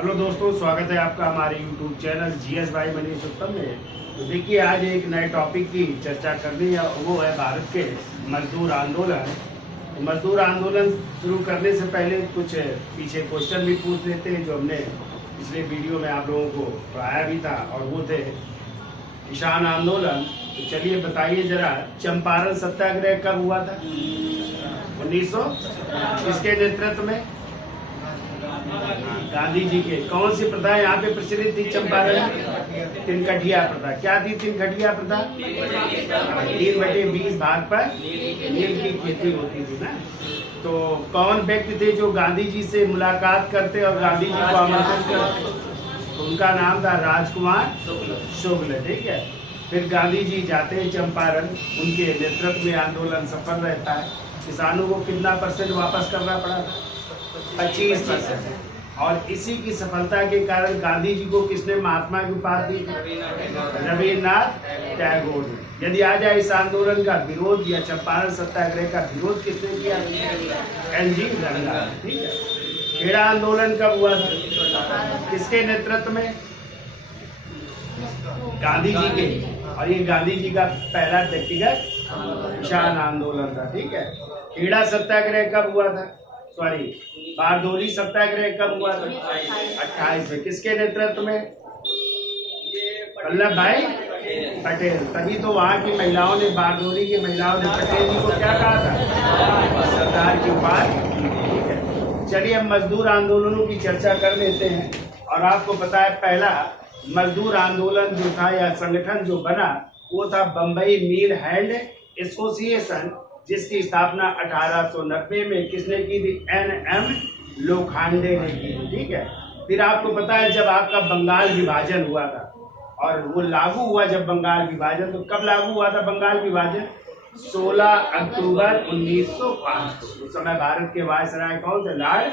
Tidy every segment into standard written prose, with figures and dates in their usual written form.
Hello दोस्तों, स्वागत है आपका हमारे YouTube चैनल GS भाई मनीष उत्तम में। तो देखिए, आज एक नए टॉपिक की चर्चा करनी है, वो है भारत के मजदूर आंदोलन। तो मजदूर आंदोलन शुरू करने से पहले कुछ पीछे क्वेश्चन भी पूछ लेते हैं, जो हमने पिछले वीडियो में आप लोगों को पढ़ाया भी था, और वो थे किसान आंदोलन। तो चलिए बताइए जरा, चंपारण सत्याग्रह कब हुआ था? 1900। किसके नेतृत्व में? गांधी जी के। कौन सी प्रथा यहाँ पे प्रचलित थी चंपारण? तिनकठिया प्रथा। क्या थी तिनकठिया प्रथा? 3/20 भाग पर नील की खेती होती थी ना। तो कौन व्यक्ति थे जो गांधी जी से मुलाकात करते और गांधी जी को आमंत्रित करते? तो उनका नाम था राजकुमार शुक्ल। ठीक है। फिर गांधी जी जाते हैं चंपारण, उनके नेतृत्व में आंदोलन सफल रहता है। किसानों को कितना % वापस करना पड़ा था? 25%। और इसी की सफलता के कारण गांधी जी को किसने महात्मा की उपाधि दी? रविन्द्रनाथ टैगोर ने। यदि आ जाए इस आंदोलन का विरोध या चंपारण सत्याग्रह का विरोध किसने किया? NG रंगा। ठीक है। खेड़ा आंदोलन कब हुआ था? किसके नेतृत्व में? गांधी जी के। और ये गांधी जी का पहला व्यक्तिगत किसान आंदोलन था। ठीक है। खेड़ा सत्याग्रह कब हुआ था? बारडोली सत्याग्रह कब हुआ था? 28 में। किसके नेतृत्व में? वल्लभ भाई पटेल। तभी तो वहाँ की महिलाओं ने, बारडोली की महिलाओं ने पटेल जी को क्या कहा था? सरदार की उपाधि। ठीक है। चलिए अब मजदूर आंदोलनों की चर्चा कर लेते हैं। और आपको पता है, पहला मजदूर आंदोलन जो था या संगठन जो बना, वो था बम्बई मिल हैंड एसोसिएशन, जिसकी स्थापना 1890 में किसने की थी? NM लोखंडे ने की थी। ठीक है। फिर आपको पता है, जब आपका बंगाल विभाजन हुआ था और वो लागू हुआ, जब बंगाल विभाजन, तो कब लागू हुआ था बंगाल विभाजन? 16 अक्टूबर 1905 को। उस समय भारत के वायसराय कौन थे? Lord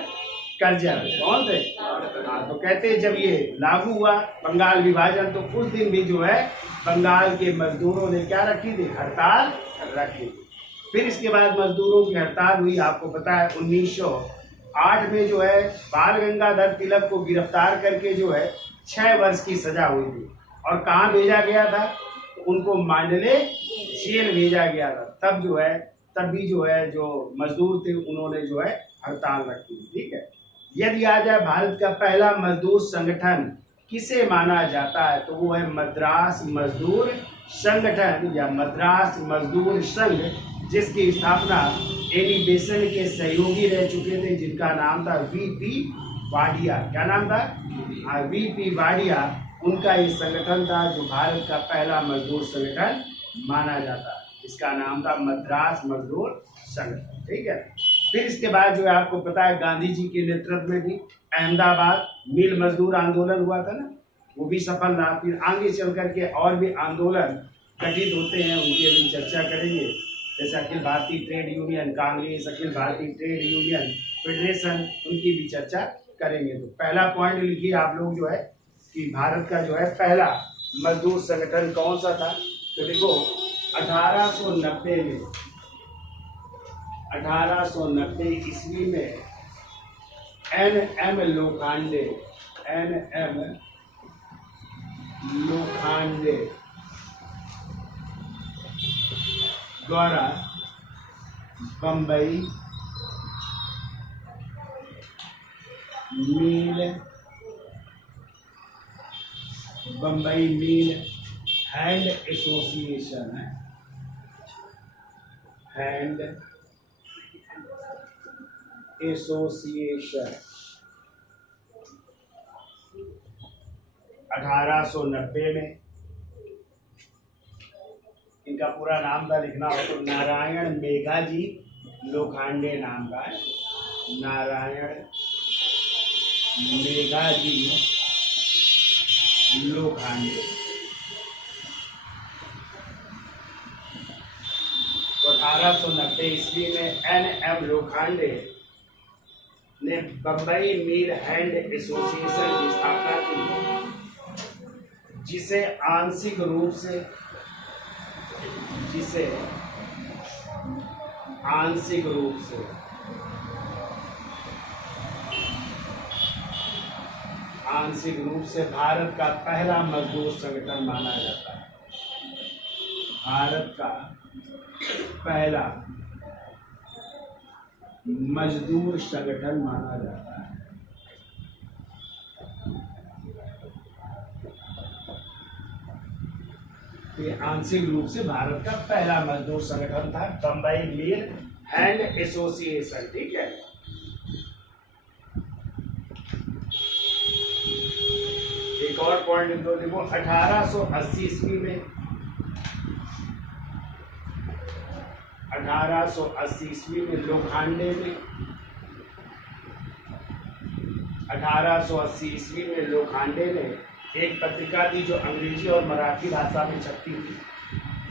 Curzon. कौन थे? तो कहते हैं जब ये लागू हुआ बंगाल विभाजन, तो उस दिन भी जो है बंगाल के मजदूरों ने क्या रखी थी? हड़ताल रखी थी। फिर इसके बाद मजदूरों की हड़ताल हुई। आपको पता है 1908 में जो है बाल गंगाधर तिलक को गिरफ्तार करके जो है 6 वर्ष की सजा हुई थी। और कहाँ भेजा गया था? उनको मांडले जेल भेजा गया था। तब जो है, तब भी जो है जो मजदूर थे उन्होंने जो है हड़ताल रखी। ठीक है। यदि आ जाए भारत का पहला मजदूर संगठन किसे माना जाता है, तो वो है मद्रास मजदूर संगठन या मद्रास मजदूर संघ, जिसकी स्थापना एनी बेसन के सहयोगी रह चुके थे, जिनका नाम था VP वाडिया। क्या नाम था? VP वाडिया। उनका ये संगठन था जो भारत का पहला मजदूर संगठन माना जाता है। इसका नाम था मद्रास मजदूर संगठन। ठीक है। फिर इसके बाद जो है आपको पता है, गांधी जी के नेतृत्व में भी अहमदाबाद मिल मजदूर आंदोलन हुआ था ना, वो भी सफल रहा। फिर आगे चल करके और भी आंदोलन गठित होते हैं, उनकी अभी चर्चा करेंगे। जैसे Akhil Bharatiya trade union Congress, Akhil Bharatiya trade union federation, उनकी भी चर्चा करेंगे। तो पहला पॉइंट लिखिए आप लोग जो है कि भारत का जो है पहला मजदूर संगठन कौन सा था। तो देखो 1890 में, 1890 ईस्वी में NM लोखंडे, NM लोखंडे द्वारा बम्बई मिल हैंड एसोसिएशन है, हैंड एसोसिएशन 1890 में। इनका पूरा नाम था, लिखना हो तो नारायण मेघाजी लोखंडे नाम का है। नारायण मेघाजी लोखंडे। तो 1890 ईस्वी में NM लोखंडे ने बम्बई मिल हैंड एसोसिएशन की स्थापना की, जिसे आंशिक रूप से आंशिक रूप से भारत का पहला मजदूर संगठन माना जाता है। भारत का पहला मजदूर संगठन माना जाता है। ये आंशिक रूप से भारत का पहला मजदूर संगठन था, बम्बई मिल एंड एसोसिएशन। ठीक है, एक और पॉइंट दो देखो, 1880 ईस्वी में 1880 ईस्वी में लोखंडे ने 1880 ईस्वी में लोखंडे ने एक पत्रिका थी जो अंग्रेजी और मराठी भाषा में छपती थी।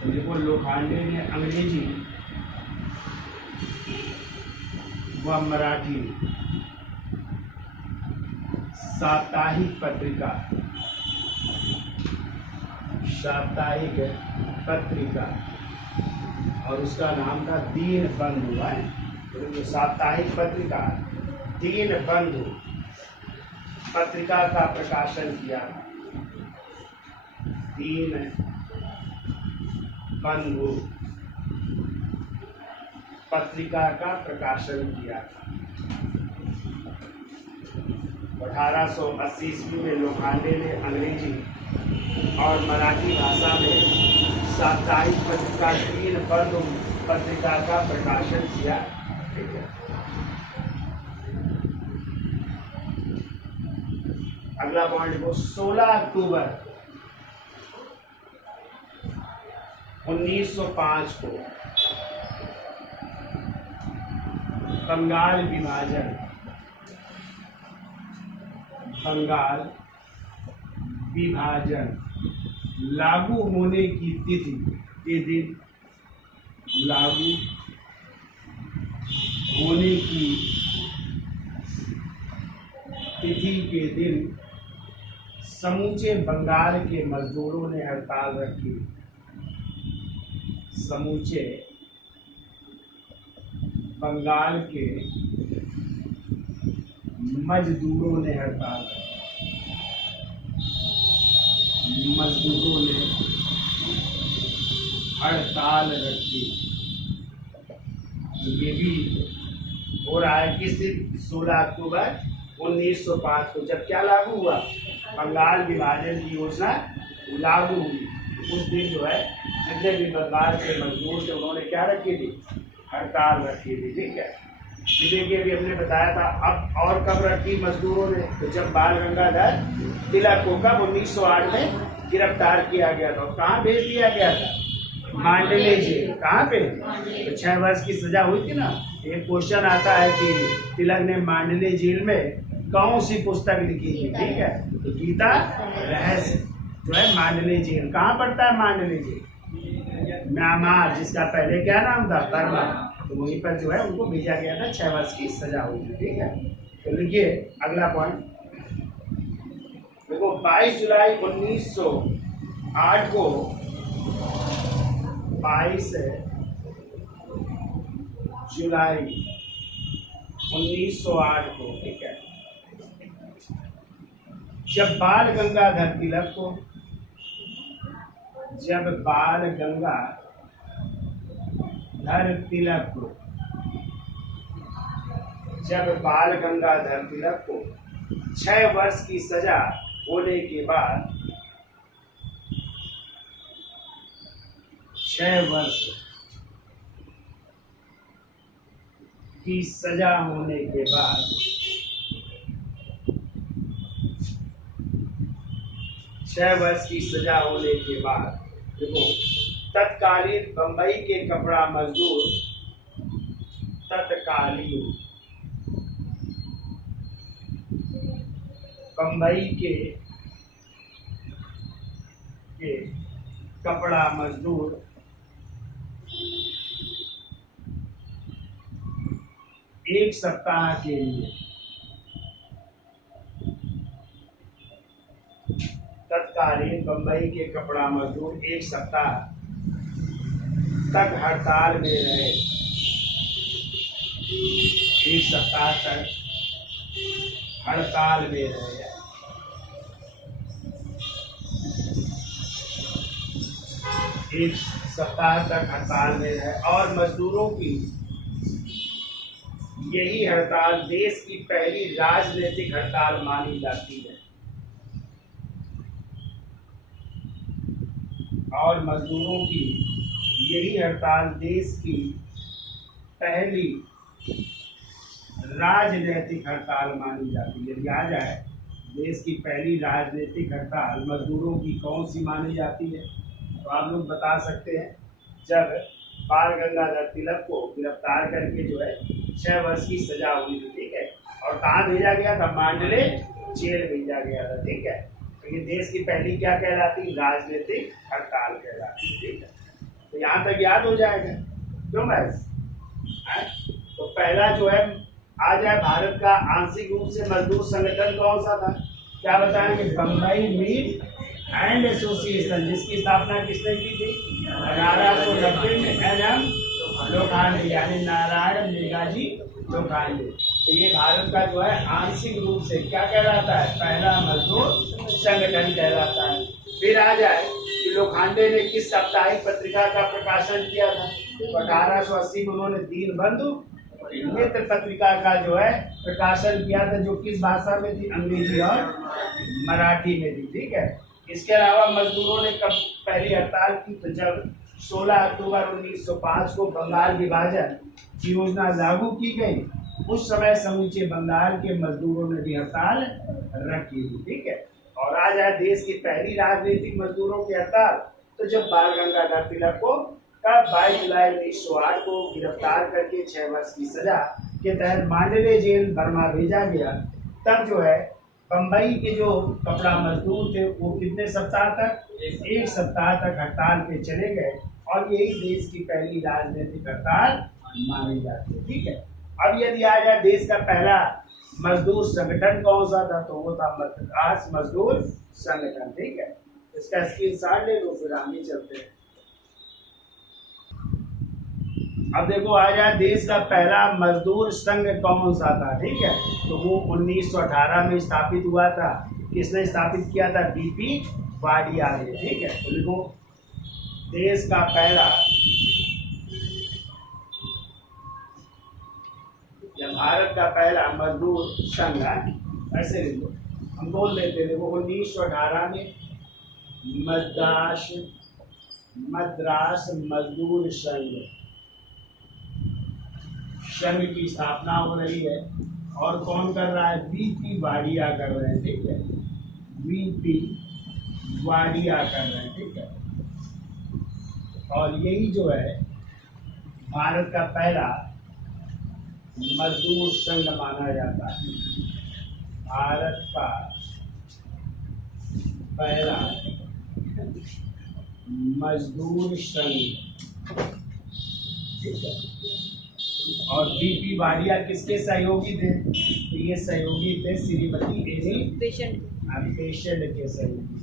तो देखो, लोखंडे ने अंग्रेजी व मराठी साप्ताहिक पत्रिका और उसका नाम था दीनबंधु है। तो जो साप्ताहिक पत्रिका दीनबंधु पत्रिका का प्रकाशन किया, दीनबंधु पत्रिका का प्रकाशन किया था। 1880 ईस्वी में लोखंडे ने अंग्रेजी और मराठी भाषा में साप्ताहिक पत्रिका दीनबंधु पत्रिका का प्रकाशन किया। ठीक है, अगला पॉइंट को 16 अक्टूबर 1905 को बंगाल विभाजन लागू होने की तिथि के दिन, लागू होने की तिथि के दिन समूचे बंगाल के मजदूरों ने हड़ताल रखी। समूचे बंगाल के मजदूरों ने हड़ताल रखी। मजदूरों ने हड़ताल रखी। ये भी हो रहा है किस दिन? 16 अक्टूबर 1905 को, जब क्या लागू हुआ? बंगाल विभाजन की योजना लागू हुई। उस दिन जो है जितने भी बंगाल के मजदूर थे उन्होंने क्या रखी थी? हड़ताल रखी थी। ठीक है, देखिए अभी हमने बताया था। अब और कब रखी मजदूरों ने? तो जब बाल गंगाधर तिलक को कब 1908 में गिरफ्तार किया गया था। कहाँ भेज दिया गया था? मांडले जेल। कहाँ पे? तो 6 वर्ष की सजा हुई थी ना। एक क्वेश्चन आता है कि तिलक ने मांडले जेल में कौन सी पुस्तक लिखी थी? ठीक है, तो गीता रहस्य जो है मांडले जेल। कहाँ पड़ता है मांडले जेल? म्यांमार, जिसका पहले क्या नाम था? बर्मा। तो वहीं पर जो है उनको भेजा गया था। 6 वर्ष की सजा हुई थी। ठीक है, तो लिखिए अगला पॉइंट देखो। 22 जुलाई 1908 को 22 जुलाई 1908 को, ठीक है, जब बाल गंगाधर तिलक को जब बाल गंगाधर तिलक को 6 वर्ष की सजा होने के बाद 6 वर्ष की सजा होने के बाद 6 वर्ष की सजा होने के बाद देखो, तत्कालीन बंबई के कपड़ा मजदूर बंबई के कपड़ा मजदूर एक सप्ताह के लिए तत्कालीन बंबई के कपड़ा मजदूर 1 सप्ताह तक हड़ताल में रहे। 1 सप्ताह तक हड़ताल में रहे। एक सप्ताह तक हड़ताल में है और मजदूरों की यही हड़ताल देश की पहली राजनीतिक हड़ताल मानी जाती है। और मजदूरों की यही हड़ताल देश की पहली राजनीतिक हड़ताल मानी जाती है। यदि आ जाए देश की पहली राजनीतिक हड़ताल मजदूरों की कौन सी मानी जाती है, तो आप लोग बता सकते हैं। जब बाल गंगाधर तिलक को गिरफ्तार करके जो है 6 वर्ष की सजा हुई थी, ठीक है, और कहाँ भेजा गया था, मांडले जेल भेजा गया था, ठीक है। तो ये देश की पहली क्या कहलाती, राजनीतिक हड़ताल कहलाती, ठीक है। तो यहाँ तक याद हो जाएगा, क्यों बस। तो पहला जो है आ जाए भारत का आंशिक रूप से मजदूर संगठन कौन सा था, क्या बताएंगे, बम्बई मिल एंड एसोसिएशन, जिसकी स्थापना किसने की थी, 1890 में एन.एम. लोखंडे, यानी नारायण मेघाजी लोखंडे। तो ये भारत का जो है आंशिक रूप से क्या कहलाता है, पहला मजदूर संगठन कहलाता है। फिर आ जाए कि लोखंडे ने किस साप्ताहिक पत्रिका का प्रकाशन किया था, 1880 में उन्होंने दीनबंधु मित्र पत्रिका का जो है प्रकाशन किया था, जो किस भाषा में थी, अंग्रेजी और मराठी में थी, ठीक है। इसके अलावा मजदूरों ने कब पहली हड़ताल की, तो जब 16 अक्टूबर 1905 को बंगाल विभाजन की योजना लागू की गई, उस समय समूचे बंगाल के मजदूरों ने भी हड़ताल रखी थी, ठीक है। और आ जाए देश की पहली राजनीतिक मजदूरों की हड़ताल, तो जब बाल गंगाधर तिलक को 22 जुलाई 1908 को गिरफ्तार करके 6 वर्ष की सजा के तहत मांडले जेल बर्मा भेजा गया, तब जो है बम्बई के जो कपड़ा मजदूर थे वो कितने सप्ताह तक, 1 सप्ताह तक हड़ताल पे चले गए, और यही देश की पहली राजनीतिक हड़ताल मानी जाती है, ठीक है। अब यदि आ जाए देश का पहला मजदूर संगठन कौन सा था, तो वो था मद्रास मजदूर संगठन, ठीक है। इसका स्क्रीनशॉट ले लो, फिर आगे चलते हैं। अब देखो आ जाए देश का पहला मजदूर संघ कौन सा था, ठीक है, तो वो 1918 में स्थापित हुआ था। किसने स्थापित किया था, बीपी वाडिया ने, ठीक है। तो देखो देश का पहला या भारत का पहला मजदूर संघ, ऐसे लिखो, हम बोल देते थे, वो 1918 में मद्रास मजदूर संघ की स्थापना हो रही है। और कौन कर रहा है, बीपी वाडिया कर रहे हैं, ठीक है, बीपी वाडिया कर रहे हैं, ठीक है। और यही जो है भारत का पहला मजदूर संघ माना जाता है, भारत का पहला मजदूर संघ, ठीक है। और बीपी वाडिया किसके सहयोगी थे, तो ये सहयोगी थे श्रीमती एनी बेसेंट के सहयोगी,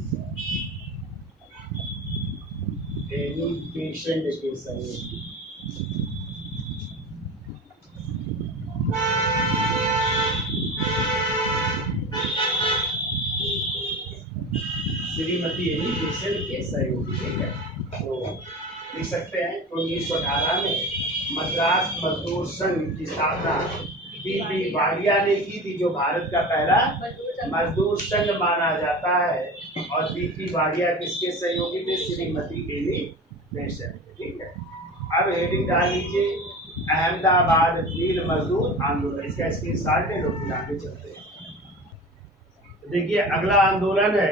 एनी बेसेंट के सहयोगी। श्रीमती एनी बेसेंट के सहयोगी, ठीक है। तो लिख सकते हैं 1918 में मद्रास मजदूर संघ की स्थापना बीपी वाडिया ने की थी, जो भारत का पहला मजदूर संघ माना जाता है। और बीपी वाडिया किसके सहयोगी थे, श्रीमती एनी बेसेंट, ठीक है। अब हेडिंग डाल लीजिए, अहमदाबाद मिल मजदूर आंदोलन। इसका स्क्रीनशॉट ले लो, फिर आगे चलते हैं। देखिए अगला आंदोलन है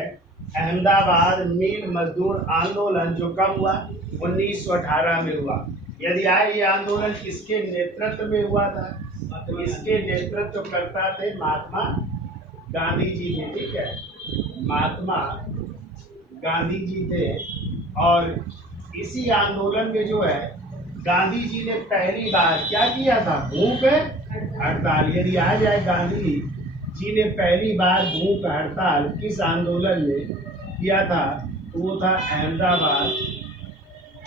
अहमदाबाद मिल मजदूर आंदोलन, जो कब हुआ, 1918 में हुआ। यदि आए ये आंदोलन किसके नेतृत्व में हुआ था, तो इसके नेतृत्व करता थे महात्मा गांधी जी थे, ठीक है, महात्मा गांधी जी थे। और इसी आंदोलन में जो है गांधी जी ने पहली बार क्या किया था, भूख हड़ताल। यदि आ जाए गांधी जी ने पहली बार भूख हड़ताल किस आंदोलन में किया था, तो वो था अहमदाबाद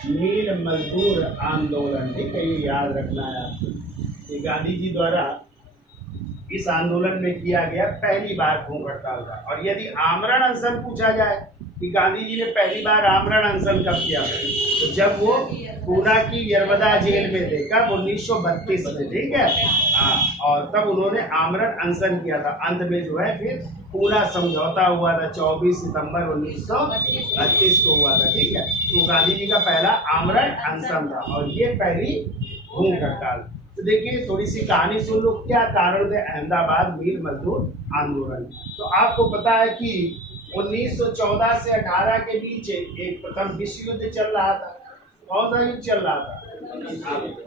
मिल मजदूर आंदोलन, ठीक है, ये याद रखना है आपको। ये गांधी जी द्वारा इस आंदोलन में किया गया पहली बार भूख हड़ताल था। और यदि आमरण अनशन पूछा जाए कि गांधी जी ने पहली बार आमरण अनशन कब किया? तो जब वो पूना की यरवदा जेल में थे, कब? 1932 में, ठीक है। हाँ, और तब उन्होंने आमरण अनशन किया था। अंत में जो है फिर पूना समझौता हुआ था 24 सितंबर 1932 को हुआ था, ठीक है। तो गांधी जी का पहला आमरण अनशन था और ये पहली भूख हड़ताल। तो देखिए थोड़ी सी कहानी सुन लो, क्या कारण थे अहमदाबाद मील मजदूर आंदोलन। तो आपको पता है कि 1914 से 18 के बीच एक प्रथम विश्व युद्ध चल रहा था। कौन सा युद्ध चल रहा था?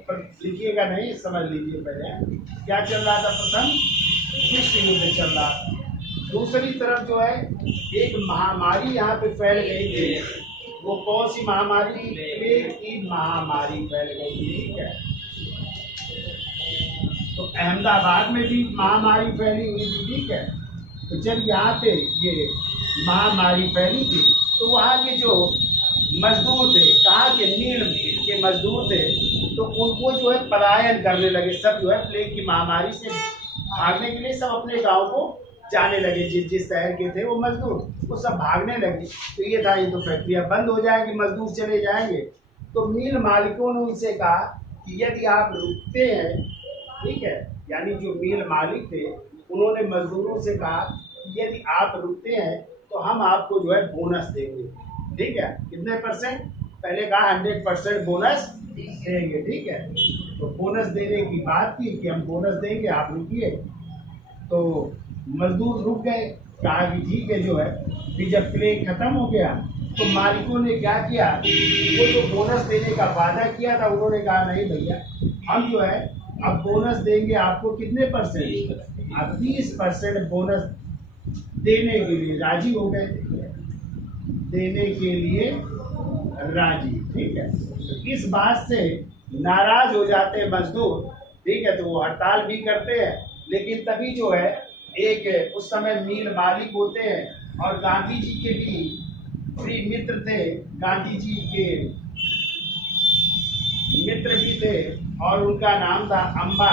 पर लिखिएगा नहीं, समझ लीजिए पहले क्या चल रहा था। प्रथम विश्व युद्ध चल रहा था। दूसरी तरफ जो है एक महामारी यहाँ पे फैल गई थी। वो कौन सी महामारी? प्लेग की महामारी फैल गई थी, ठीक है। तो अहमदाबाद में भी महामारी फैली हुई थी, ठीक है। तो जब यहाँ पे ये महामारी फैली थी तो वहाँ के जो मजदूर थे, कहाँ के? मील के मजदूर थे, तो उनको जो है पलायन करने लगे। सब जो है प्लेग की महामारी से भागने के लिए सब अपने गांव को जाने लगे। जिस शहर के थे वो मजदूर, वो सब भागने लगे। तो ये था, ये तो फैक्ट्रियाँ बंद हो जाएंगी, मजदूर चले जाएंगे। तो मील मालिकों ने उनसे कहा कि यदि आप रुकते हैं, ठीक है, यानी जो मील मालिक थे उन्होंने मजदूरों से कहा कि यदि आप रुकते हैं तो हम आपको जो है बोनस देंगे, ठीक है। कितने %? पहले कहा 100% बोनस देंगे, ठीक है। तो बोनस देने की बात की कि हम बोनस देंगे, आप रुकिए। तो मजदूर रुक गए, कहा कि ठीक है जो है। फिर जब प्लेग खत्म हो गया तो मालिकों ने क्या किया, वो जो बोनस देने का वादा किया था उन्होंने कहा नहीं भैया, हम जो है अब बोनस देंगे आपको। कितने %? आप 30% बोनस देने के लिए राजी हो गए, देने के लिए राजी, ठीक है। तो इस बात से नाराज हो जाते हैं मजदूर, ठीक है। तो वो हड़ताल भी करते हैं। लेकिन तभी जो है एक उस समय मील मालिक होते हैं और गांधी जी के भी प्रिय मित्र थे, गांधी जी के मित्र भी थे और उनका नाम था अम्बा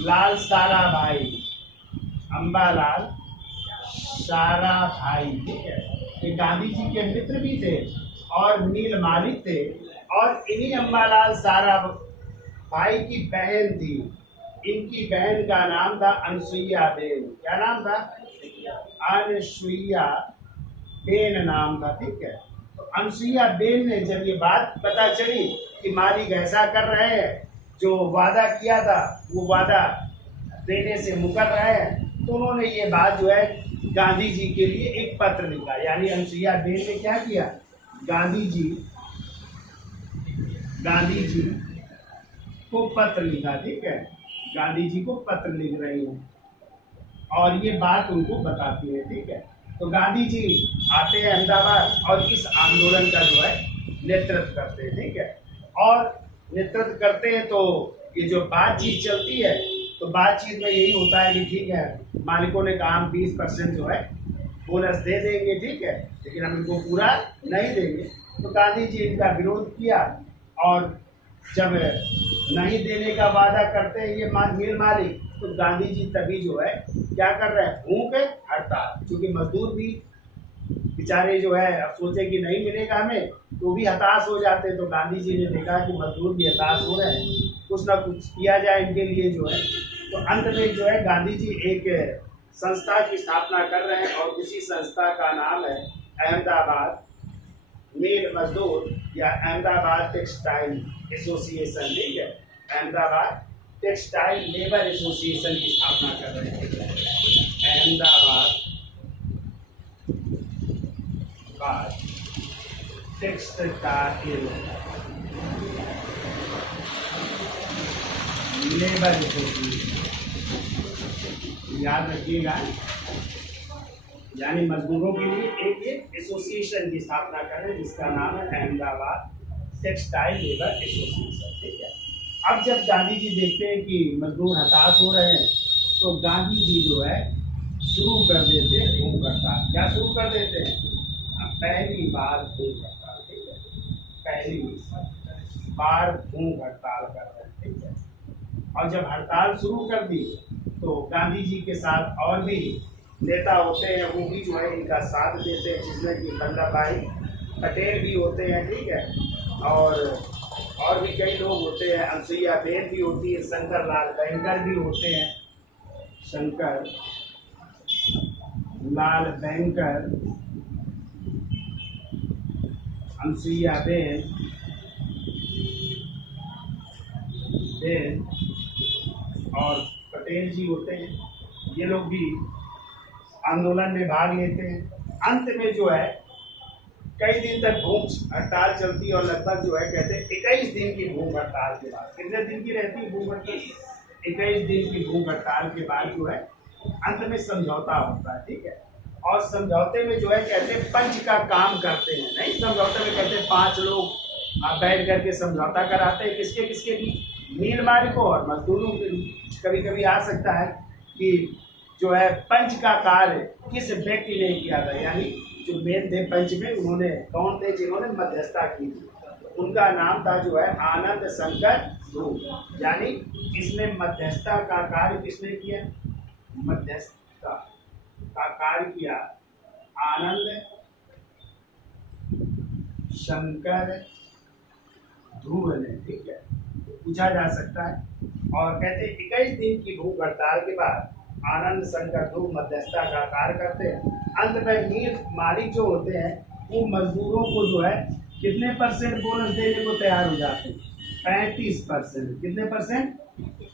लाल साराभाई, अम्बालाल साराभाई, ठीक है। ये गांधी जी के मित्र भी थे और मील मालिक थे। और इन्हीं अम्बालाल साराभाई की बहन थी। इनकी बहन का नाम था अनसुईया बेन। क्या नाम था? अनसुईया बेन नाम था, ठीक है। तो अनसुईया बेन ने जब ये बात पता चली कि मालिक ऐसा कर रहे हैं, जो वादा किया था वो वादा देने से मुकर रहे हैं, तो उन्होंने ये बात जो है गांधी जी के लिए एक पत्र लिखा। यानी अनसुईया बेन ने क्या किया, गांधी जी को पत्र लिखा, ठीक है। गांधी जी को पत्र लिख रही हैं और ये बात उनको बताती है, ठीक है। तो गांधी जी आते हैं अहमदाबाद और इस आंदोलन का जो है नेतृत्व करते हैं, ठीक है। और नेतृत्व करते हैं तो ये जो बातचीत चलती है, तो बातचीत में यही होता है कि ठीक है, मालिकों ने कहा हम 20% जो है बोनस दे देंगे, ठीक है, लेकिन हम इनको पूरा नहीं देंगे। तो गांधी जी इनका विरोध किया और जब नहीं देने का वादा करते हैं ये मील मालिक, तो गांधी जी तभी जो है क्या कर रहे हैं, भूख हड़ताल। क्योंकि मजदूर भी बेचारे जो है अब सोचे कि नहीं मिलेगा हमें, तो भी हताश हो जाते। तो गांधी जी ने देखा कि मजदूर भी हताश हो रहे हैं, कुछ ना कुछ किया जाए इनके लिए जो है। तो अंत में जो है गांधी जी एक संस्था की स्थापना कर रहे हैं और उसी संस्था का नाम है अहमदाबाद मील मजदूर या अहमदाबाद टेक्सटाइल एसोसिएशन, ठीक है। अहमदाबाद टेक्सटाइल लेबर एसोसिएशन की स्थापना कर रहे हैं। अहमदाबाद टेक्सटाइल लेबर एसोसिएशन, याद रखिएगा। यानी मजदूरों के लिए एक एसोसिएशन की स्थापना करें जिसका नाम है अहमदाबाद टेक्सटाइल लेबर एसोसिएशन, ठीक है। अब जब गांधी जी देखते हैं कि मजदूर हताश हो रहे हैं, तो गांधी जी जो है शुरू कर देते हैं भूख हड़ताल। क्या शुरू कर देते हैं? पहली बार भूख हड़ताल, ठीक है। पहली बार भूख हड़ताल कर रहे हैं, ठीक है। और जब हड़ताल शुरू कर दी तो गांधी जी के साथ और भी नेता होते हैं वो भी जो है इनका साथ देते हैं, जिसमें कि वल्लभ भाई पटेल भी होते हैं, ठीक है, और भी कई लोग होते हैं, अनुसुईयाबेन भी होती है, शंकर लाल बैंकर भी होते हैं, शंकर लाल बैंकर, अनुसुईयाबेन और पटेल जी होते हैं। ये लोग भी आंदोलन में भाग लेते हैं। अंत में जो है कई दिन तक भूख हड़ताल चलती है और लगभग जो है कहते हैं 21 दिन की भूख हड़ताल के बाद, कितने दिन की रहती है भूख हड़ताल? 21 दिन की भूख हड़ताल के बाद जो है अंत में समझौता होता है, ठीक है। और समझौते में जो है कहते हैं पंच का काम करते हैं, नहीं समझौते में कहते हैं 5 लोग बैठ करके समझौता कराते हैं, किसके किसके भी, मील मालिकों और मजदूरों के भी। कभी कभी आ सकता है कि जो है पंच का कार्य किस व्यक्ति ने किया था, यानी जो मेन थे पंच में, उन्होंने कौन थे जिन्होंने मध्यस्थता की थी, उनका नाम था जो है आनंद शंकर ध्रुव। यानी इसमें मध्यस्थता का कार्य किसने किया? मध्यस्थता का कार्य किया आनंद शंकर ध्रुव ने, ठीक है, पूछा जा सकता है। और कहते 21 दिन की भूख हड़ताल के बाद आनंद शंकर ध्रुव मध्यस्थता का कार्य करते हैं। अंत में मील मालिक जो होते हैं वो मजदूरों को जो है कितने परसेंट बोनस देने को तैयार हो जाते हैं? 35%। कितने परसेंट?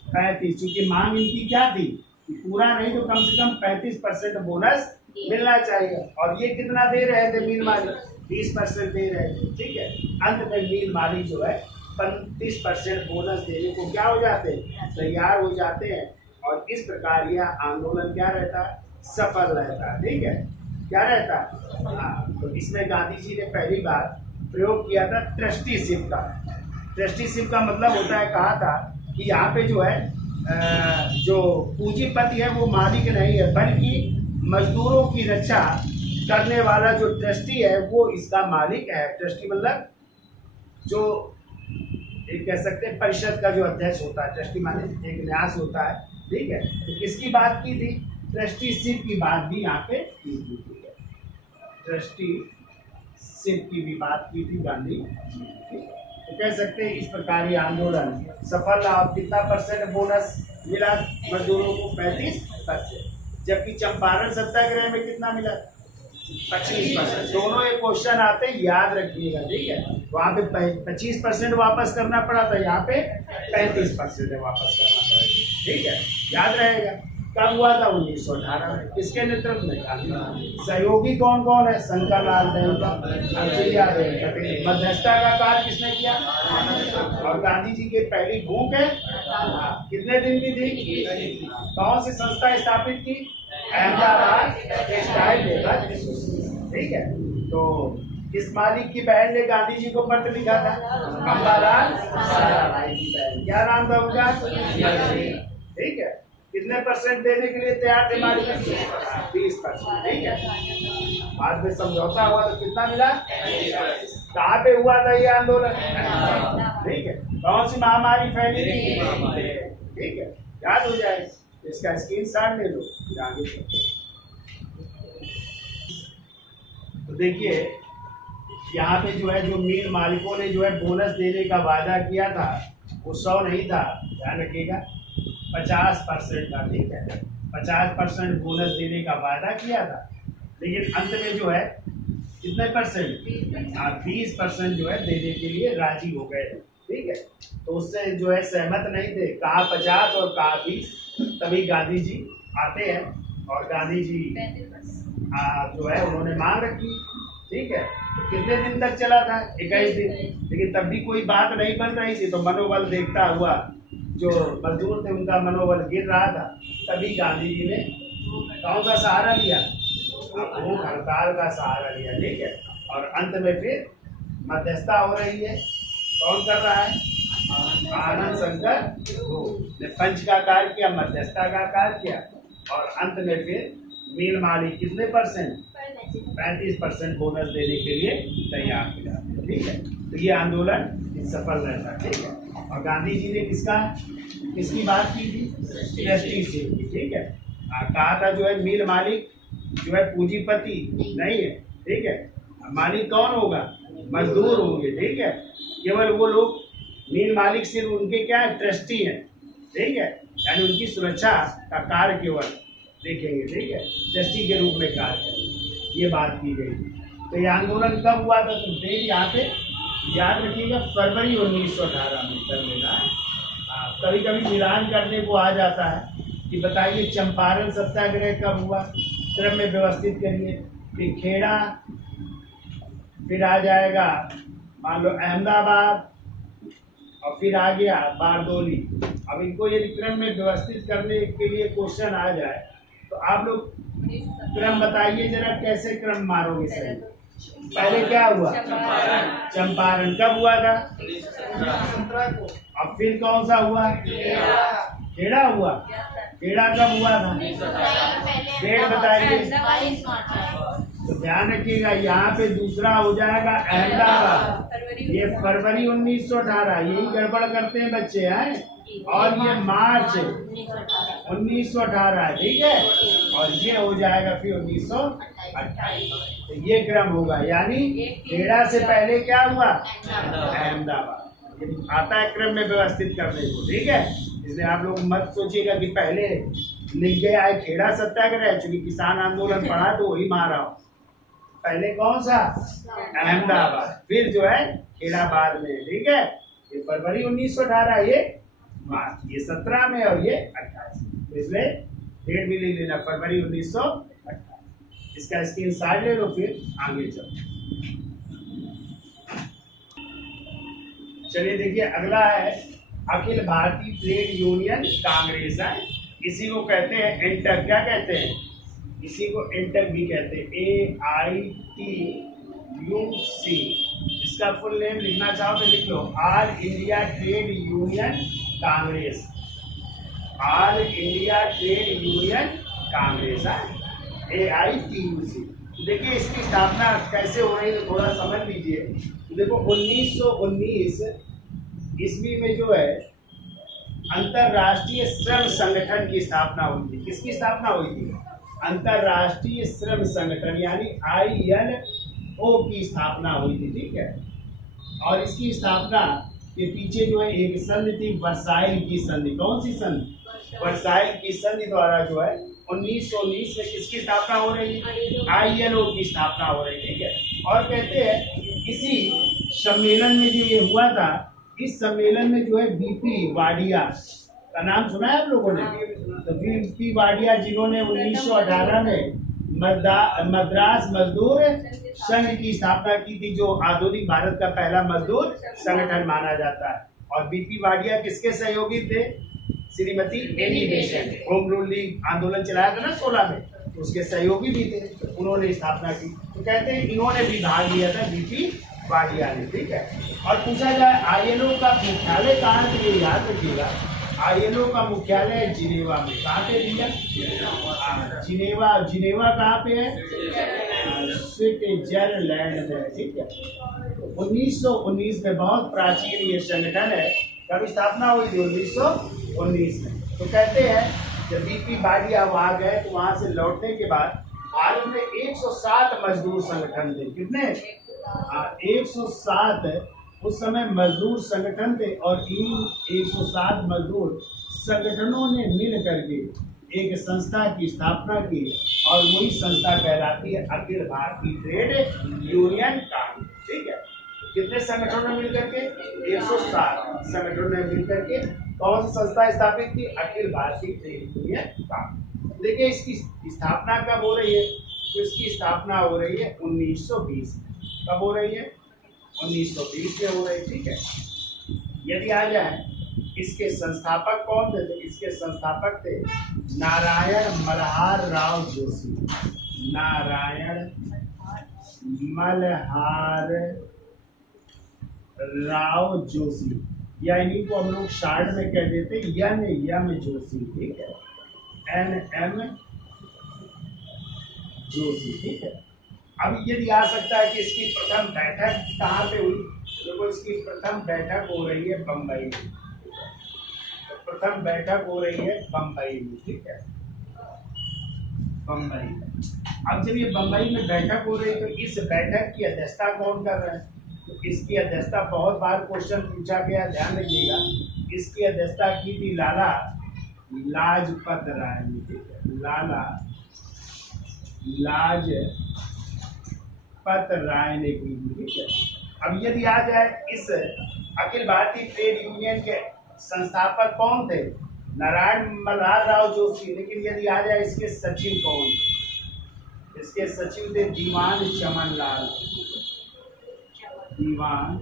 35। चूंकि मांग इनकी क्या थी कि पूरा नहीं तो कम से कम 35% बोनस मिलना चाहिए, और ये कितना दे रहे थे मील मालिक? 20% दे रहे थे, ठीक है। अंत में मील मालिक जो है 35% बोनस देने को क्या हो जाते हैं? तैयार हो जाते हैं। और इस प्रकार यह आंदोलन क्या रहता है? सफल रहता है, ठीक है। क्या रहता है? हाँ, तो इसमें गांधी जी ने पहली बार प्रयोग किया था ट्रस्टीशिप का। ट्रस्टीशिप का मतलब होता है, कहा था कि यहाँ पे जो है जो पूंजीपति है वो मालिक नहीं है, बल्कि मजदूरों की रक्षा करने वाला जो ट्रस्टी है वो इसका मालिक है। ट्रस्टी मतलब जो एक कह सकते हैं परिषद का जो अध्यक्ष होता है, ट्रस्टी माने एक न्यास होता है, ठीक है। तो किसकी बात की थी? ट्रस्टीशिप की बात भी यहाँ पे की थी, ठीक है। ट्रस्टीशिप की भी बात की थी गांधी, तो कह सकते हैं इस प्रकार ये आंदोलन सफल रहा। कितना परसेंट बोनस मिला मजदूरों को? 35%। जबकि चंपारण सत्याग्रह में कितना मिला? 25%। दोनों एक क्वेश्चन आते हैं, याद रखिएगा, ठीक है। वहाँ पे 25% वापस करना पड़ा था, यहाँ पे 35% वापस करना पड़ा, ठीक है, याद रहेगा। कब हुआ था? 1918 में। किसके नेतृत्व में? गांधी। सहयोगी कौन कौन है? शंकर लाल बैंकर, मध्यस्थता का कार्य किसने किया? और गांधी जी की पहली भूख है कितने दिन की थी? कौन सी संस्था स्थापित की? अहमदाबाद टेक्सटाइल लेबर एसोसिएशन, ठीक है। तो किस मालिक की बहन ने गांधी जी को पत्र लिखा था? अम्बालाल साराभाई की बहन। क्या नाम था उनका? ठीक है। कितने परसेंट देने के लिए तैयार थे मालिक? 20%, ठीक है। बाद में समझौता हुआ तो कितना मिला? कहाँ पे हुआ था ये आंदोलन? ठीक है। कौन सी महामारी फैली थी? ठीक है, याद हो जाए, इसका स्क्रीनशॉट ले लो। आगे तो देखिए यहाँ पे जो है जो मील मालिकों ने जो है बोनस देने का वादा किया था वो 100 नहीं था, ध्यान रखिएगा, 50% था, ठीक है। 50% बोनस देने का वादा किया था, लेकिन अंत में जो है कितने परसेंट? 20% जो है देने के लिए राजी हो गए, ठीक है। तो उससे जो है सहमत नहीं थे, कहा 50 और कहा 20। तभी गांधी जी आते हैं और गांधी जी जो है उन्होंने मांग रखी, ठीक है। तो कितने दिन तक चला था? 21 दिन। लेकिन तब भी कोई बात नहीं बन रही थी, तो मनोबल देखता हुआ जो मजदूर थे उनका मनोबल गिर रहा था। तभी गांधी जी ने कौन सा सहारा लिया? भूख हड़ताल का सहारा लिया, ठीक है। और अंत में फिर मध्यस्थता हो रही है, कौन कर रहा है? आनंद शंकर ने पंच का कार्य किया, मध्यस्थता का कार्य किया, और अंत में फिर मील मालिक कितने परसेंट? 35% बोनस देने के लिए तैयार हो जाते हैं, ठीक है। तो ये आंदोलन सफल रहता है, ठीक है। और गांधी जी ने किसकी बात की थी? ट्रस्टीशिप की, ठीक है। कहा था जो है मील मालिक जो है पूंजीपति नहीं है, ठीक है। मालिक कौन होगा? मजदूर होंगे, ठीक है। केवल वो लोग, मेन मालिक सिर्फ उनके क्या है? ट्रस्टी है, ठीक है। यानी उनकी सुरक्षा का कार्य केवल देखेंगे, ठीक है, ट्रस्टी के रूप में कार्य करेंगे, ये बात की गई। तो ये आंदोलन कब हुआ था? तो डेट यहाँ पे याद रखिएगा, फरवरी 1918 में कर लेना है। कभी कभी मिलान करने को आ जाता है कि बताइए चंपारण सत्याग्रह कब हुआ, क्रम में व्यवस्थित करिए। फिर खेड़ा, फिर आ जाएगा मान लो अहमदाबाद, और फिर आ गया बारदोली। अब इनको यदि क्रम में व्यवस्थित करने के लिए क्वेश्चन आ जाए तो आप लोग क्रम बताइए जरा, कैसे क्रम मारोगे सही? पहले क्या हुआ? चंपारण कब हुआ था? अब फिर कौन सा हुआ? खेड़ा हुआ। खेड़ा कब हुआ था? डेट बताइए। तो ध्यान रखिएगा, यहाँ पे दूसरा हो जाएगा अहमदाबाद, ये फरवरी 1918, यही गड़बड़ करते हैं बच्चे हैं। और ये मार्च 1918, ठीक है। और ये हो जाएगा फिर 1928। तो ये क्रम होगा, यानी खेड़ा से पहले क्या हुआ? अहमदाबाद। ये आता है क्रम में व्यवस्थित करने को, ठीक है। इसलिए आप लोग मत सोचिएगा कि पहले लिख गया है खेड़ा सत्याग्रह, चूंकि किसान आंदोलन पढ़ा तो वही मारा हो। पहले कौन सा? अहमदाबाद, फिर जो है खेड़ा बाद में, ठीक है। ये फरवरी 1918, ये मार्च, ये 17 में और ये 28। इसलिए डेट भी लिख लेना, फरवरी 1928। इसका स्क्रीनशॉट ले लो, फिर आगे चलो। चलिए देखिए, अगला है Akhil Bharatiya trade union congress है। इसी को कहते हैं एंटक। क्या कहते हैं? इसी को एंटक भी कहते हैं, AITUC। इसका फुल नेम लिखना चाहो तो लिख लो, all India trade union congress. All India trade union congress है, AITUC। देखिए इसकी स्थापना कैसे हो रही है थोड़ा समझ लीजिए। देखो 1919 ईस्वी में जो है अंतरराष्ट्रीय श्रम संगठन की स्थापना हुई थी। किसकी स्थापना हुई थी? अंतरराष्ट्रीय श्रम संगठन यानी ILO की स्थापना हुई थी, ठीक है। और इसकी स्थापना के पीछे जो है एक संधि थी, वर्साइल की संधि। कौन सी संधि? वर्साइल की संधि द्वारा जो है 1919 में किसकी स्थापना हो रही है? ILO की स्थापना हो रही है, ठीक है। और कहते हैं इसी सम्मेलन में जो ये हुआ था, इस सम्मेलन में जो है BP वाडिया का नाम सुना है आप लोगों ने? तो BP वाडिया जिन्होंने 1918 में मद्रास मजदूर संघ की स्थापना की थी, जो आधुनिक भारत का पहला मजदूर संगठन माना जाता है। और BP वाडिया किसके सहयोगी थे? Shrimati Annie Besant. Home rule league आंदोलन चलाया था ना 16 में, तो उसके सहयोगी भी थे, उन्होंने स्थापना की। तो कहते हैं इन्होंने भी भाग लिया था, BP वाडिया ने, ठीक है। और पूछा जाए ILO का मुख्यालय कहाँ है, तो ये याद रखिएगा, ILO का मुख्यालय जिनेवा में। कहाँ पे भैया? जिनेवा। जिनेवा कहाँ पे है? स्विट्जरलैंड में, ठीक है। 1919 में बहुत प्राचीन ये संगठन है। कब स्थापना हुई थी? 1919 में। तो कहते हैं जब BP वाडिया वहाँ गए तो वहाँ से लौटने के बाद भारत में 107 मजदूर संगठन थे। कितने? 107 उस समय मजदूर संगठन थे। और इन 107 मजदूर संगठनों ने मिल करके एक संस्था की स्थापना की, और वही संस्था कहलाती है अखिल भारतीय ट्रेड यूनियन कांग्रेस, ठीक है। कितने संगठनों ने मिलकर के? 107 संगठनों ने मिलकर के कौन सी संस्था स्थापित की? Akhil Bharatiya trade union Congress. देखिए इसकी स्थापना कब हो रही है? तो इसकी स्थापना हो रही है 1920 में। कब हो रही है? 1920 में हो रही, ठीक है। यदि आ जाए इसके संस्थापक कौन थे? तो इसके संस्थापक थे नारायण मल्हार राव जोशी। नारायण मल्हार राव जोशी, या इन्हीं को हम लोग शार्ट में कह देते यम जोशी, ठीक है। NM जोशी, ठीक है। अब यदि आ सकता है कि इसकी प्रथम बैठक कहाँ पे हुई? देखो इसकी प्रथम बैठक हो रही है बम्बई में। तो प्रथम बैठक हो रही है बम्बई में, ठीक है। बम्बई। अब जब ये बम्बई में बैठक हो रही तो इस बैठक की अध्यक्षता कौन कर रहा है? तो इसकी अध्यक्षता बहुत बार क्वेश्चन पूछा गया, ध्यान रखिएगा। इसकी अध्यक्षता की थी लाला लाजपत राय ने, ठीक है, लाला लाजपत राय ने की थी, ठीक है। अब यदि आ जाए इस अखिल भारतीय ट्रेड यूनियन के संस्थापक कौन थे? नारायण मल्हार राव जोशी। लेकिन यदि आ जाए इसके सचिव कौन? इसके सचिव थे दीवान चमनलाल, दीवान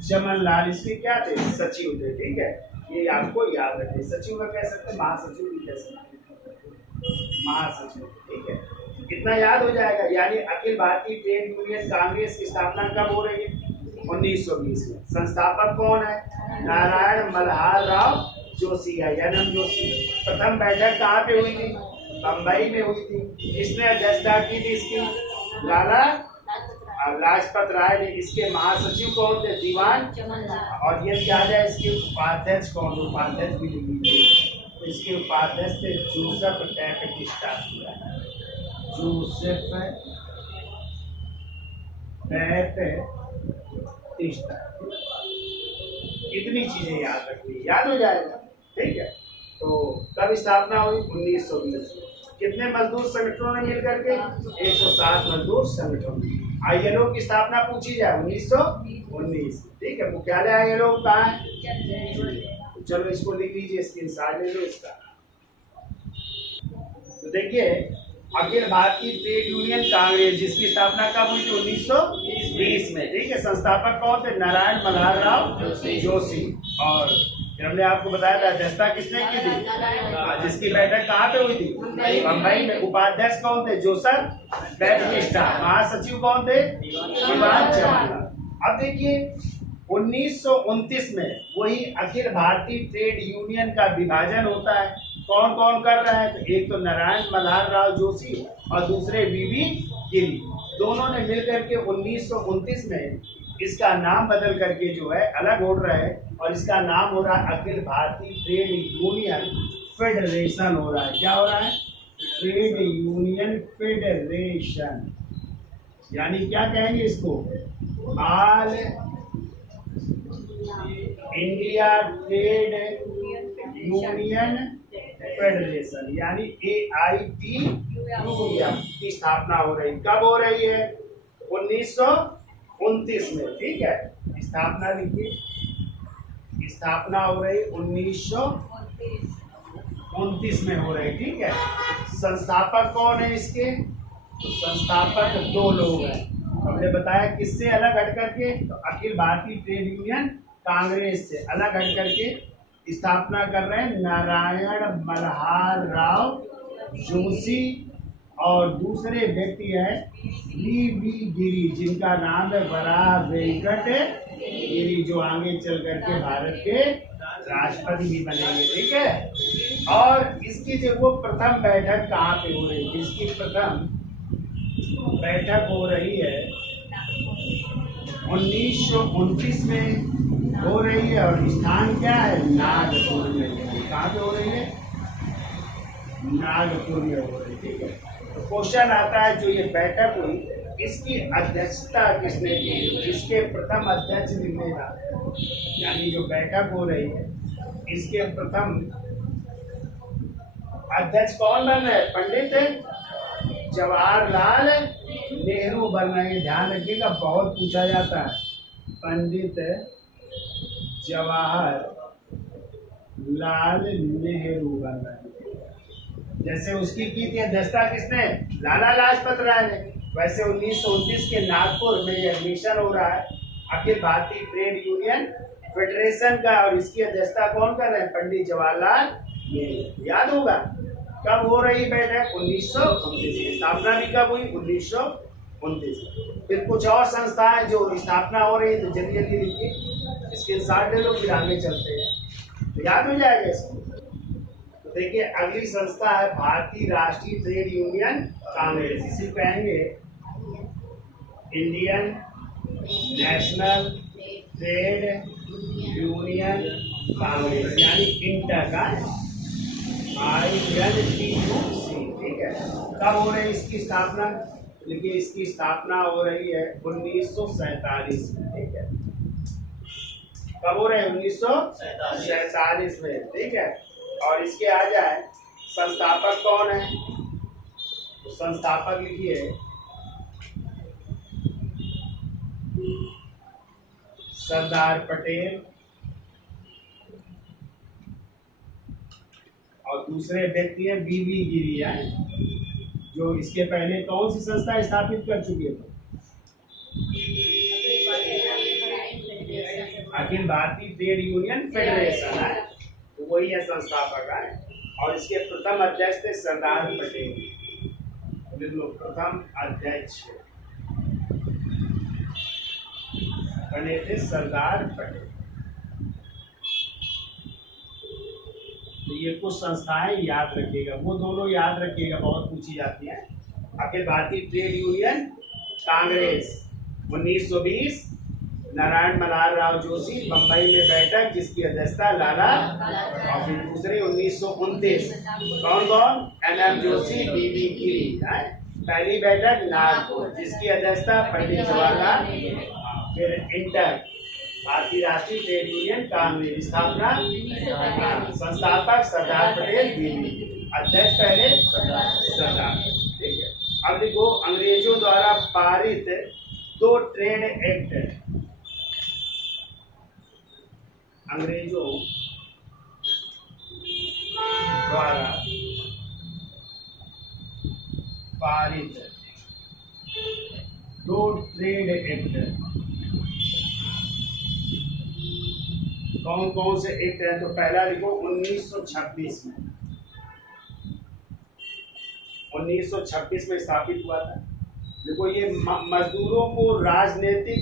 चमनलाल इसके क्या थे? सचिव थे, ठीक है। ये आपको याद रखें, सचिव का कह सकते हैं, महासचिव भी कह सकते हैं, महासचिव, ठीक है। कितना याद हो जाएगा। यानी अखिल भारतीय ट्रेड यूनियन कांग्रेस की स्थापना कब हो रही है? 1920 में। संस्थापक कौन है? नारायण मल्हार राव जोशी है, एनएम जोशी। प्रथम बैठक कहाँ पे हुई थी? बम्बई में हुई थी। किसने अध्यक्षता की थी इसकी? लाला लाजपत राय ने। इसके महासचिव कौन थे? दीवान। और यदि आ जाए इसके उपाध्यक्ष कौन? उपाध्यक्ष भी लिखी थी, तो इसके उपाध्यक्ष थे जोसेफ बैप्टिस्टा, जोसेफ बैप्टिस्टा। इतनी चीजें याद रखनी, याद हो जाएगा, ठीक है। तो कब स्थापना हुई? 1920 में। कितने मजदूर संगठनों ने मिलकर के? 107 मजदूर संगठन। आईएलओ की स्थापना पूछी जाए 1919, ठीक है। मुख्यालय आईएलओ कहाँ है? चलो इसको लिख लीजिए, स्क्रीनशॉट ले लो इसका। तो देखिए अखिल भारतीय ट्रेड यूनियन कांग्रेस, जिसकी स्थापना कब हुई थी? 1920 में, ठीक है। संस्थापक कौन थे? नारायण मल्हार राव जोशी। और हमने आपको बताया था अध्यक्षता किसने की थी? जिसकी बैठक कहाँ पे हुई थी? बम्बई में। उपाध्यक्ष कौन थे? Joseph Baptista. महासचिव कौन थे? दीवान चमनलाल। अब देखिए 1929 में वही अखिल भारतीय ट्रेड यूनियन का विभाजन होता है। कौन कौन कर रहा है? तो एक तो नारायण मल्हार राव जोशी और दूसरे वीवी गिरी। दोनों ने मिलकर के 1929 में इसका नाम बदल करके जो है अलग हो रहा है, और इसका नाम हो रहा है Akhil Bharatiya trade union federation हो रहा है। क्या हो रहा है? Trade union federation. यानी क्या कहेंगे इसको? All India trade union federation, यानी AITUF की स्थापना हो रही। कब हो रही है? 1929 में, ठीक है। स्थापना लिखिए, स्थापना हो रही 1929 में हो रही, ठीक है। संस्थापक कौन है इसके? तो संस्थापक दो लोग हैं। हमने बताया किससे अलग हट करके? तो अखिल भारतीय ट्रेड यूनियन कांग्रेस से अलग हट करके स्थापना कर रहे हैं नारायण मल्हार राव जोशी, और दूसरे व्यक्ति है वीवी गिरी, जिनका नाम है वराह वेंकट गिरी, जो आगे चल करके भारत के राष्ट्रपति भी बनेंगे, ठीक है। और इसकी जो वो प्रथम बैठक कहाँ पे हो रही है? इसकी प्रथम बैठक हो रही है 1929 में हो रही है, और स्थान क्या है? नागपुर में। कहाँ पे हो रही है? नागपुर में हो रही है, ठीक है। तो क्वेश्चन आता है जो ये बैठक हुई इसकी अध्यक्षता किसने की? इसके प्रथम अध्यक्ष लिखेगा, यानी जो बैठक हो रही है इसके प्रथम अध्यक्ष कौन बन रहे हैं? पंडित जवाहरलाल नेहरू बन रहे हैं। ध्यान रखिएगा, बहुत पूछा जाता है। पंडित जवाहरलाल नेहरू बन रहे हैं। जैसे उसकी की थी अध्यक्षता किसने? लाला लाजपत राय ने। वैसे 1929 के नागपुर में यह मिशन हो रहा है Akhil Bharatiya trade union federation का, और इसकी अध्यक्षता कौन कर रहे हैं? पंडित जवाहरलाल नेहरू। याद होगा कब हो रही बैठक? 1929। स्थापना भी कब हुई? 1929। फिर कुछ और संस्थाएं जो स्थापना हो रही है, तो जल्दी जल्दी लिखिए, इसके साथ ले लो, फिर आगे चलते हैं, तो याद हो जाएगा इसको। तो देखिए अगली संस्था है भारतीय राष्ट्रीय ट्रेड यूनियन कांग्रेस। इसे कहेंगे Indian national trade union Congress, यानी इंटर का INTUC, ठीक है। कब हो रही है इसकी स्थापना? देखिए इसकी स्थापना हो रही है 1947 में, ठीक है। कब हो रहे हैं? 1947 में, ठीक है। और इसके आ जाए संस्थापक कौन है, तो संस्थापक लिखिए सरदार पटेल, और दूसरे व्यक्ति है बीवी गिरी है, जो इसके पहले कौन सी संस्था स्थापित कर चुके थे? Akhil Bharatiya trade union federation है, तो वही है संस्थापक है। और इसके प्रथम अध्यक्ष थे सरदार पटेल, प्रथम अध्यक्ष बने थे सरदार पटेल। तो ये कुछ संस्थाएं याद रखिएगा, वो दोनों याद रखिएगा, बहुत पूछी जाती हैं। अखिल भारतीय ट्रेड यूनियन कांग्रेस 1920, नारायण मल्हार राव जोशी बंबई में बैठक जिसकी अध्यक्षता लाला, और फिर दूसरी 1929 कौन कौन? NM जोशी, BB गिरी। पहली बैठक नागपुर जिसकी अध्यक्षता पंडित जवाहरलाल। फिर इंटर भारतीय राष्ट्रीय ट्रेड यूनियन कांग्रेस, स्थापना संस्थापक सरदार पटेल, बीवी, अध्यक्ष पहले सरदार, ठीक है। अब देखो अंग्रेजों द्वारा पारित 2 ट्रेड एक्ट, अंग्रेजों द्वारा पारित 2 ट्रेड एक्ट कौन कौन से एक्ट है? तो पहला लिखो 1926 में, 1926 में स्थापित हुआ था। देखो ये मजदूरों को राजनीतिक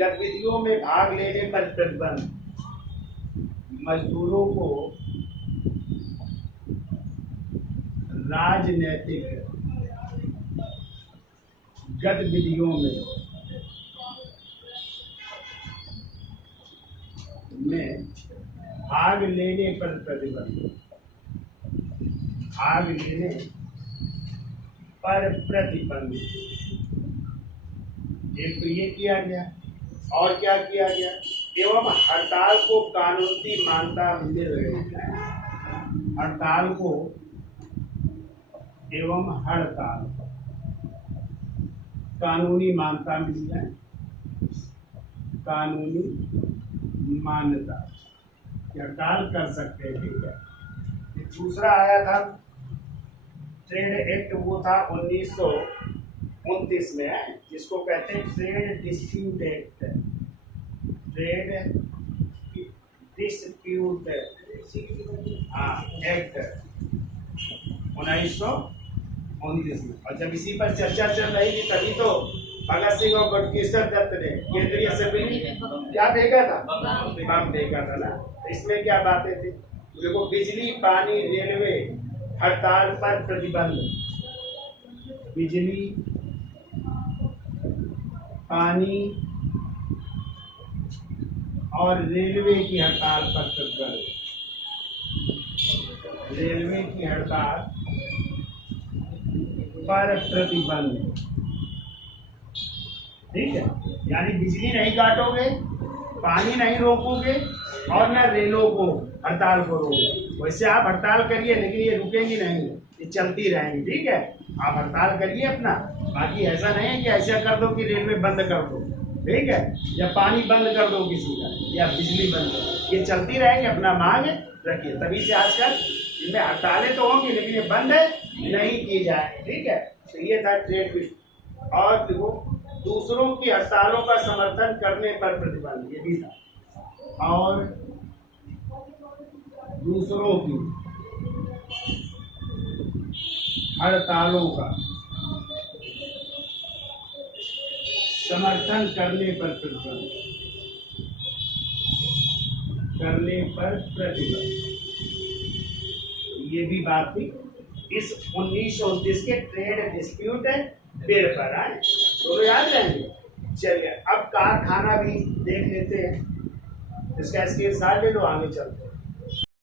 गतिविधियों में भाग लेने पर प्रतिबंध, मजदूरों को राजनीतिक गतिविधियों में भाग लेने पर प्रतिबंध, भाग लेने पर प्रतिबंध, एक तो ये किया गया। और क्या किया गया? एवं हड़ताल को कानूनी मान्यता मिल रही है, हड़ताल को एवं हड़ताल कानूनी मान्यता मिल जाए, कानूनी मान्यता कि हड़ताल कर सकते हैं, ठीक है। दूसरा आया था ट्रेड एक्ट, वो था 1929 में है, जिसको कहते हैं trade dispute act, trade dispute act 1929 में। और जब इसी पर चर्चा चल रही थी तभी तो भगत सिंह और बटुकेश्वर दत्त ने केंद्रीय असेंबली क्या देखा था? बम देखा था ना। इसमें क्या बातें थी? देखो बिजली, पानी, रेलवे हड़ताल पर प्रतिबंध, बिजली, पानी और रेलवे की हड़ताल पर प्रतिबंध, रेलवे की हड़ताल पर प्रतिबंध, ठीक है। यानी बिजली नहीं काटोगे, पानी नहीं रोकोगे और न रेलों को हड़ताल को रोकोगे। वैसे आप हड़ताल करिए लेकिन ये रुकेंगी नहीं, ये चलती रहेंगी, ठीक है। आप हड़ताल करिए अपना, बाकी ऐसा नहीं है कि ऐसा कर दो कि रेलवे बंद कर दो, ठीक है, या पानी बंद कर दो किसी का, या बिजली बंद कर दो, ये चलती रहेंगी। अपना मांग रखिए। तभी से आजकल इनमें हड़तालें तो होंगी लेकिन ये बंद नहीं की जाए, ठीक है। तो ये था ट्रेड विषय। और देखो दूसरों की हड़तालों का समर्थन करने पर प्रतिबंध, ये भी था। और दूसरों की हड़तालों का समर्थन करने पर प्रतिबंध, करने पर प्रतिबंध, ये भी बात थी इस 1929 के ट्रेड डिस्प्यूट बिल पर आए। दोनों याद रहेंगे। चलिए अब कारखाना भी देख लेते हैं, इसका स्क्रीनशॉट ले लो, आगे चलते हैं।